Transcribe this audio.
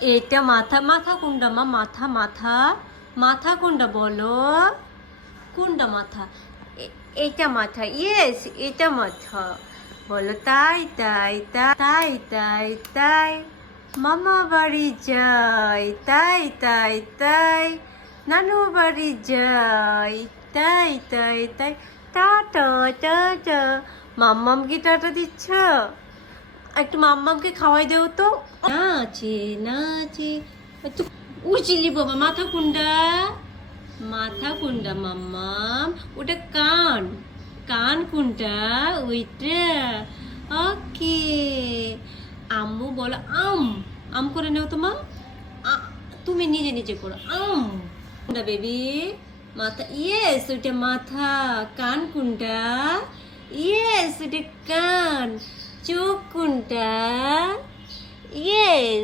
এটা মাথা, মাথা কোনটা মা? মাথা মাথা মাথা কোনটা বলো? কোনটা মাথা? এটা মাথা, ইয়েস এটা মাথা। বলো তাই তাই তাই তাই তাই তাই মামা বাড়ি যাই, তাই তাই তাই নানু বাড়ি যাই, তাই তাই তাই টাটা টাটা। মাম্মামকে টাটা দিচ্ছ? একটু মাম্মামকে খাওয়াই দেও তো। নাচে নাচে একটু উচিলি বাবা। মাথা কুন্ডা, মাথা কুন্ডা মাম্মাম? ওটা কান, কান কোনটা? ওইটা। ওকে। আম্মু বলো আম, আম করে নেও তো মা। তুমি নিজে নিজে করো আম। কোনটা বেবি? মাথা, ইয়েস ওইটা মাথা। কান কোনটা? ইয়েস ওইটা কান। চোখ কোনটা? ইয়েস